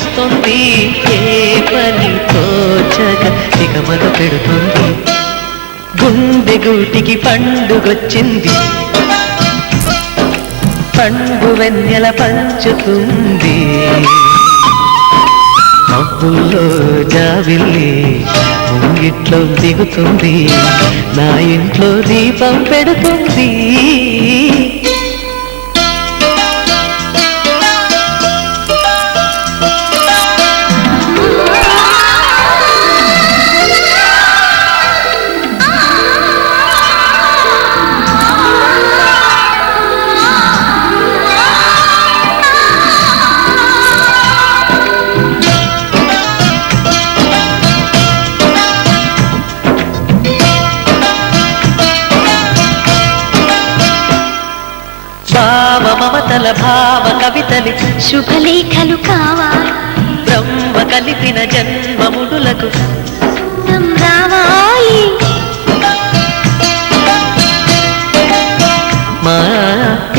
కవ్విస్తుంది, ఏ పని తోచక దిగమగ పెడుతుంది. గుండె గూటికి పండుగొచ్చింది, పండు వెన్నెల పంచుతుంది. మబ్బుల్లో జాబిల్లి ముంగిట్లో దిగుతుంది, నా ఇంట్లో దీపం పెడుతుంది. మమతల భావ కవితలి శుభలేఖలు కావాలి, బ్రహ్మ కలిపిన జన్మముడులకు రావాలి. మా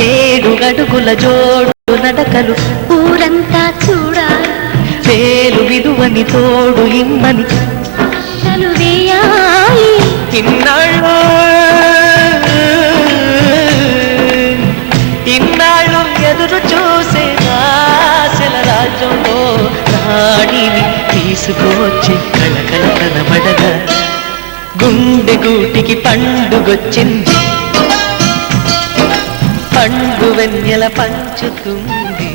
7 అడుగుల జోడు నడకలు ఊరంతా చూడాలి, వేలు విలువని తోడు ఇమ్మని వేయాలి. ఇన్నాళ్ళు ఎదురు చూసే ఆశల రాజ్యంలో రాణిని తీసుకొచ్చి కళకళ కనబడగా గుండె గూటికి పండుగొచ్చింది, పండు వెన్నెల పంచుతుంది.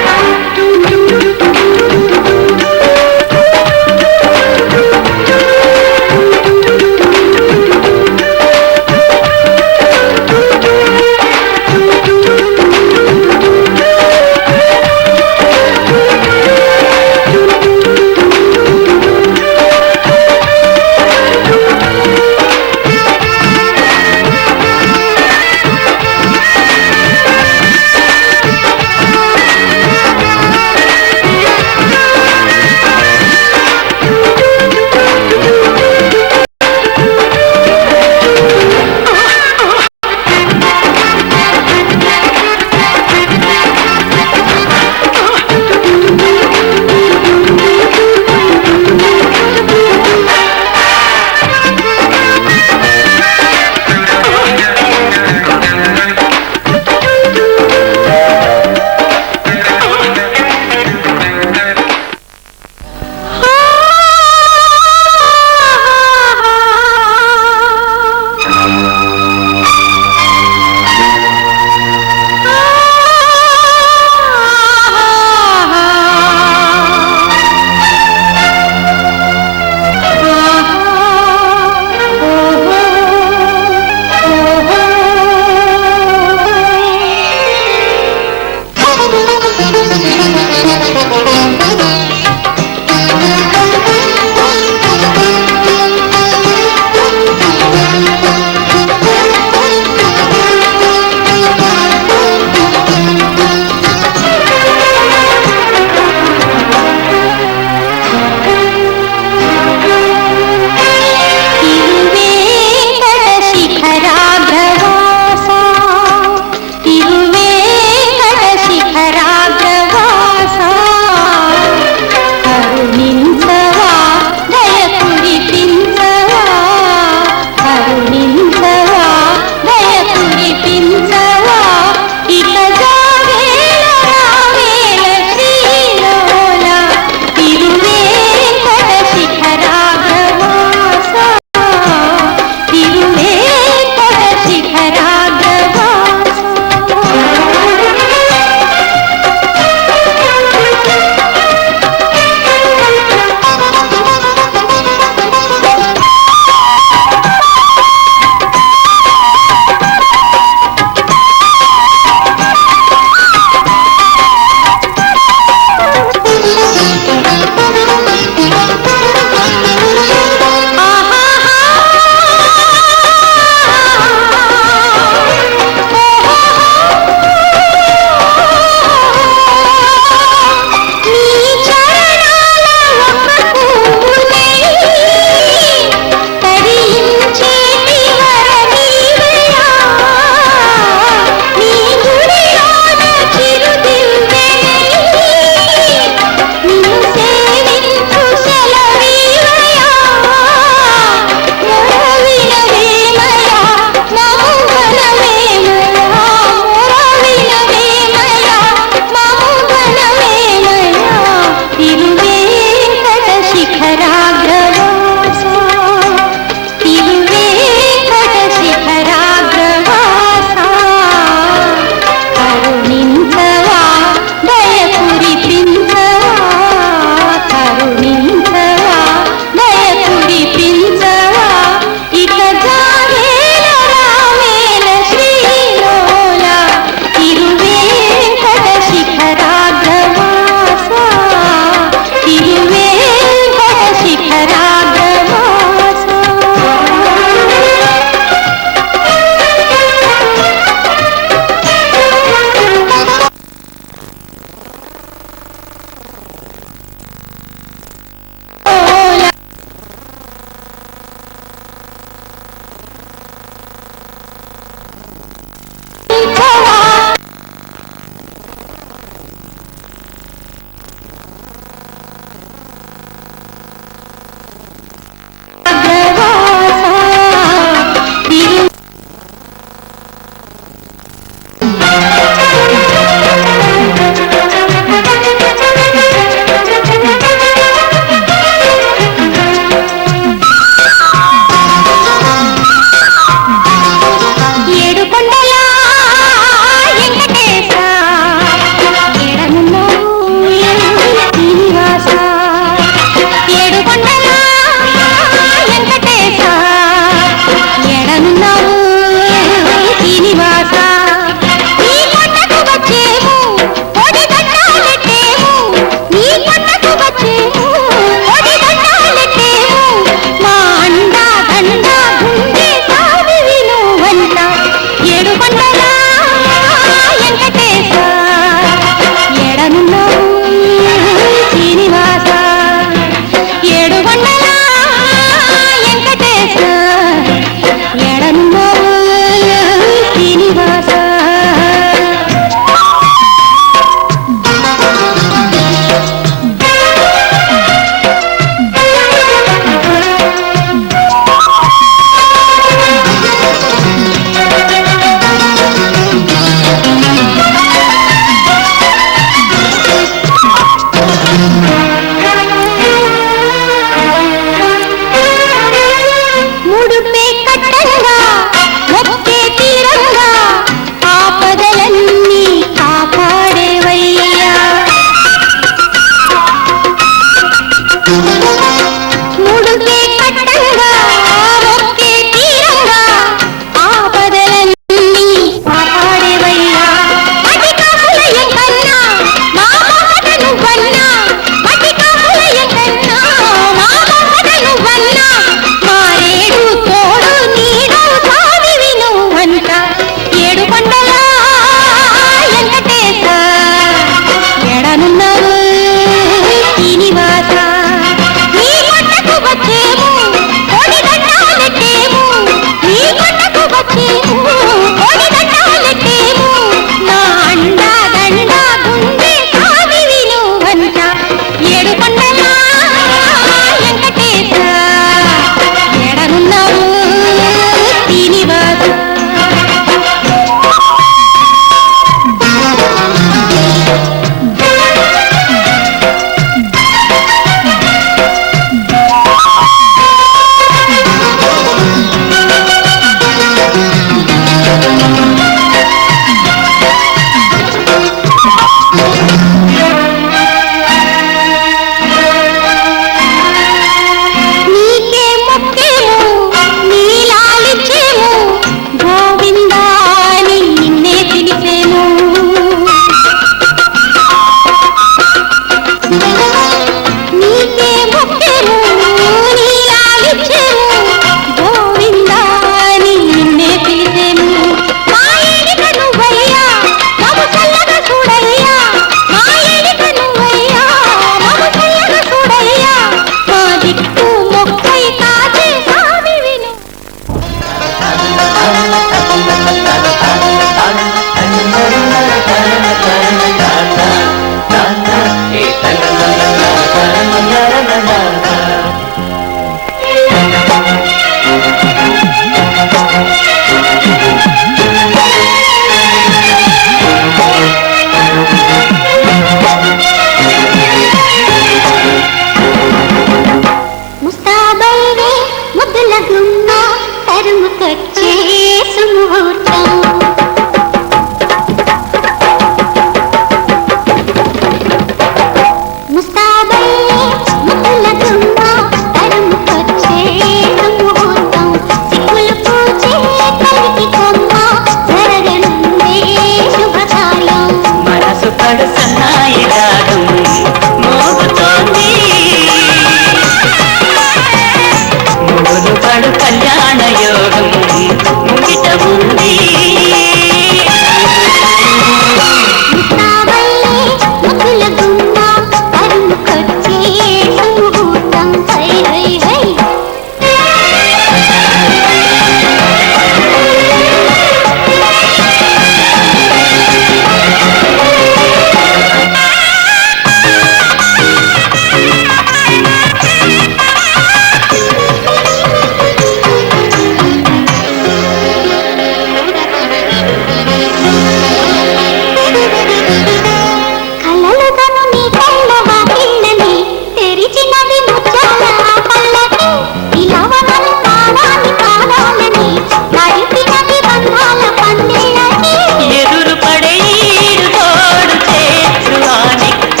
కలలుగను నీ కళ్ళ వాకిళ్ళని తెరిచినవి ముత్యాల పల్లకి పిలవమని పాడాలి పాడాలని నడిపినవి బంధాల పందిళ్ళకి ఎదురు పడే ఈడు తోడు చేర్చువానిక్క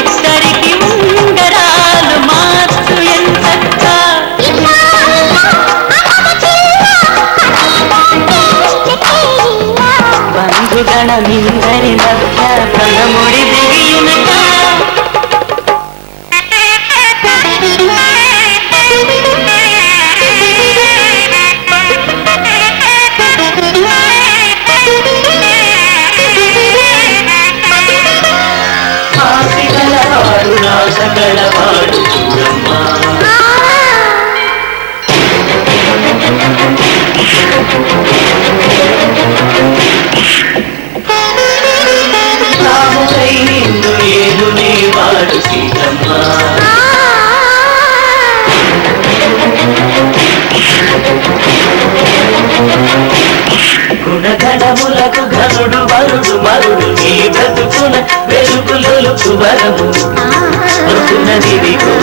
ఇద్దరికి ఉంగరాలు మార్చు ఎంతక్క బంధుగణమిందరి మధ్య ప్రణముడి దిగియునక ఆశగలవాడు నాశగలవాడు చూడమ్మా రాముడై నిన్ను ఏలునేవాడు సీతమ్మ గుణగణములకు ఘనుడు వరుడు మరుడు నీ బ్రతుకున వెలుగులొలుకు వరము వస్తున్నదిదిగో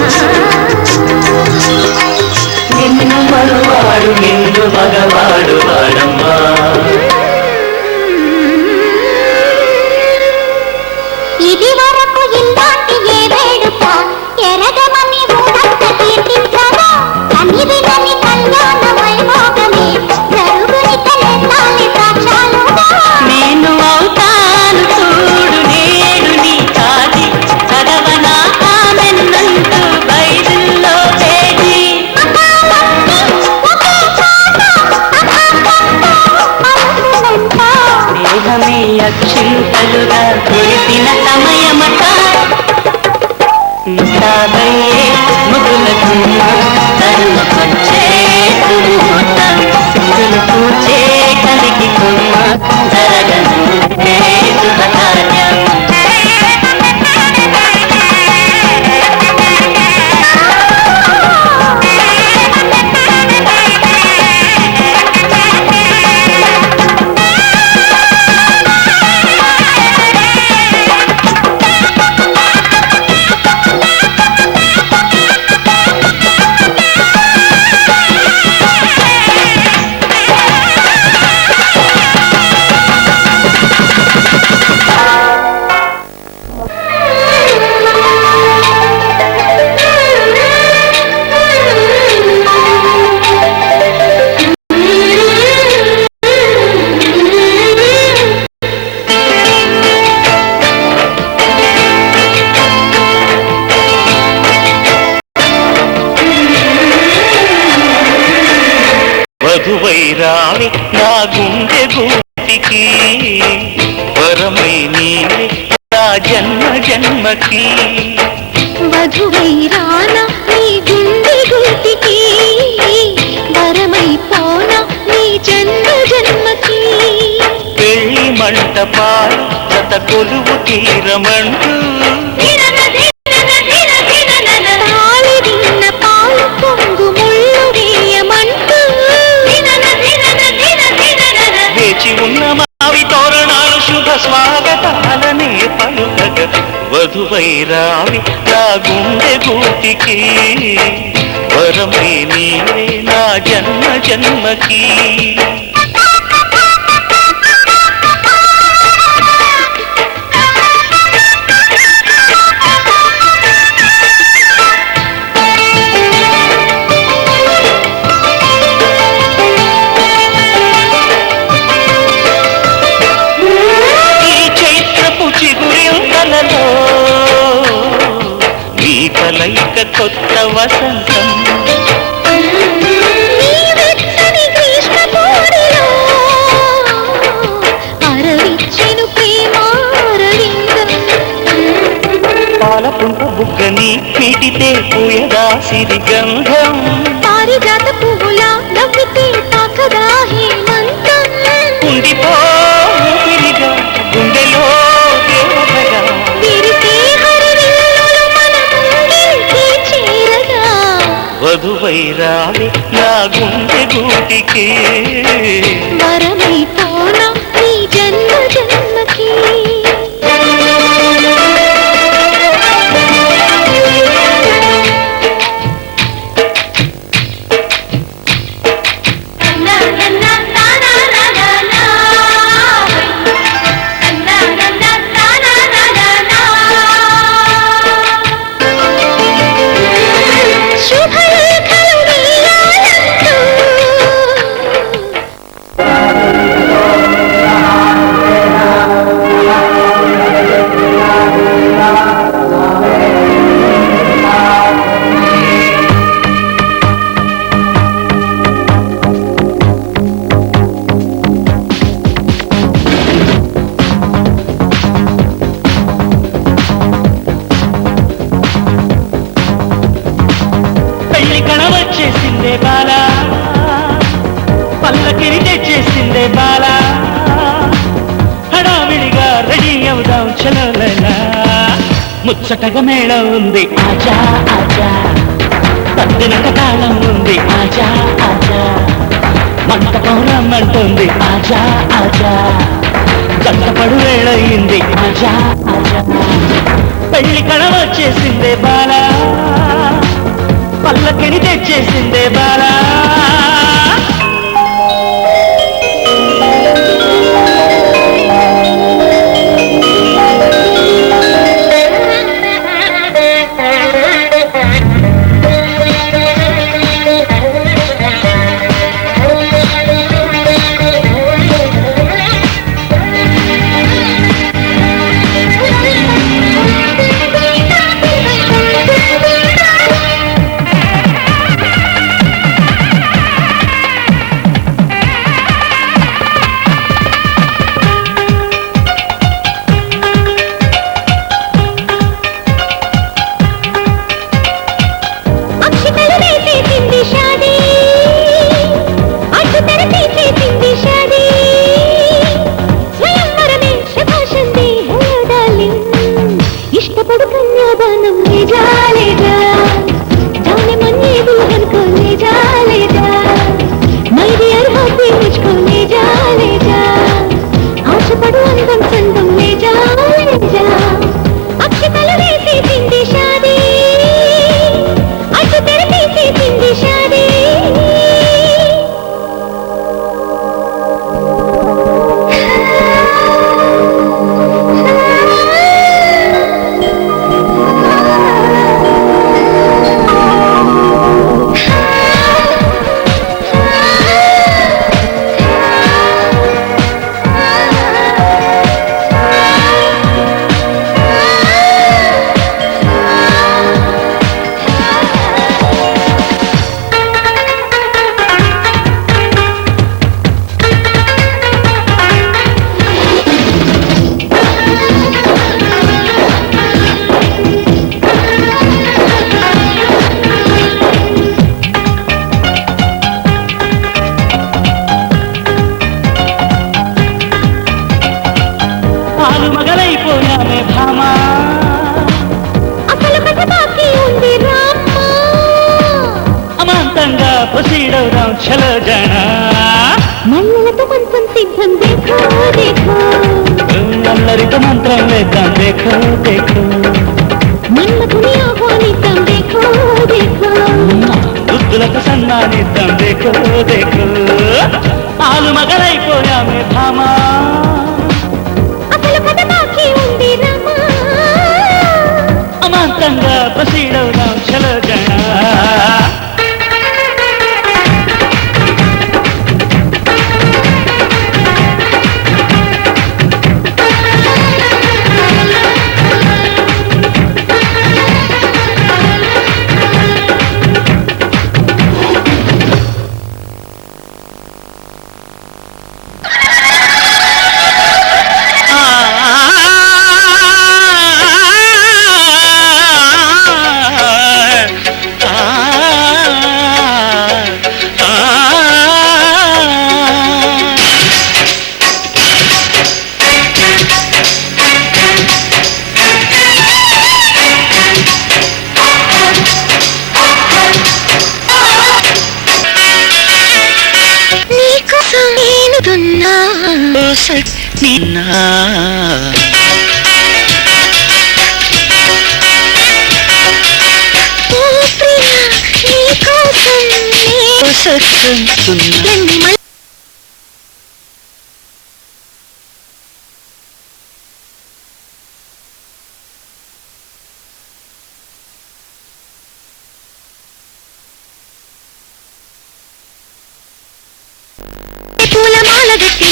నిన్ను మరువాడు నిన్ను మగవాడు వాడమ్మా ఇది వరకు ఇల్లాంటి ఏ వేడుక ఎరగమని ఊరంత కీర్తించగా కనివి నని కళ్యాణ వైభోగమే జరుగుని కలెత్తాలి సాక్షాలుగా నేను అవుతాను చూడు నేడు నీ కాది చదవనా ఆమెన్నంటూ బైబిల్లో పేజీ స్నేహమే అక్షింతలుగా కురిసిన సమయమట ముస్తాబయ్యే ముగులకున్న తరుమకొచ్చే ముహూర్తం సిగ్గులు పూచే కలిగి కొమ్మ జరగను శుభకార్యం వధువైరావి నా గుండె గూటికి వరమై నీవే నా జన్మ జన్మకి వధువై రానా నీ గుండె గుర్తికి వరమై పోనా నీ జన్మ జన్మకి పెళ్లి మంటపాలు జత కొలువు తీరమంటూ తాళి విన్న పాలు పొంగు ముళ్ళు వేయమంటూ వేచి ఉన్న మావి తోరణాలు శుభ స్వాగతాలనే పలుకగ వధువైరావి నా గుండె గూటికి వరమై నీవే నా జన్మ జన్మకి దీపలైక కొత్త వసంతం పాలపుంట బుగ్గని పీటితే పూయదా సిరి గంధం పారిజాత పువ్వులా నవ్వితే తాకదా హేమంతం ఉండిపో ఊపిరిగా గుండెలో దేవతగా విరిసే హరివిల్లులు మన ముంగిలికి చేరగా వధువైరావి నా గుండె గూటికి వరమై పోనా నీ జన్మ జన్మకి ముచ్చటగా మేళం ఉంది ఆజా ఆజా, పద్దెనక తాళం ఉంది ఆజా ఆజా, మంటపం రమ్మంటుంది ఆజా ఆజా, గంటపడు వేళయింది ఆజా ఆజా, పెళ్లి కళ వచ్చేసిందే బాలా, పల్లకిని తెచ్చేసిందే బాలా. చలో జానా మల్లెలతో మంత్రం సిద్ధం దేఖో దేఖో, అల్లరితో మంత్రం వేద్దాం దేఖో దేఖో, మన్మథుని ఆహ్వానిద్దాం దేఖో దేఖో, దుద్దులకు సన్మానిద్దాం దేఖో దేఖో, ఆలు మగలైపోయామే భామా, అసలు కథ బాకీ ఉంది రామా, అమాంతంగా ప్రసీడవుదాం చలో జానా.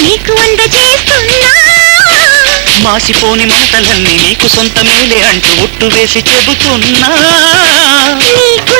నీకు అందజేస్తున్నా, మాసిపోని మమతలన్నీ నీకు సొంతమేలే అంటూ ఒట్టు వేసి చెబుతున్నా, నీకు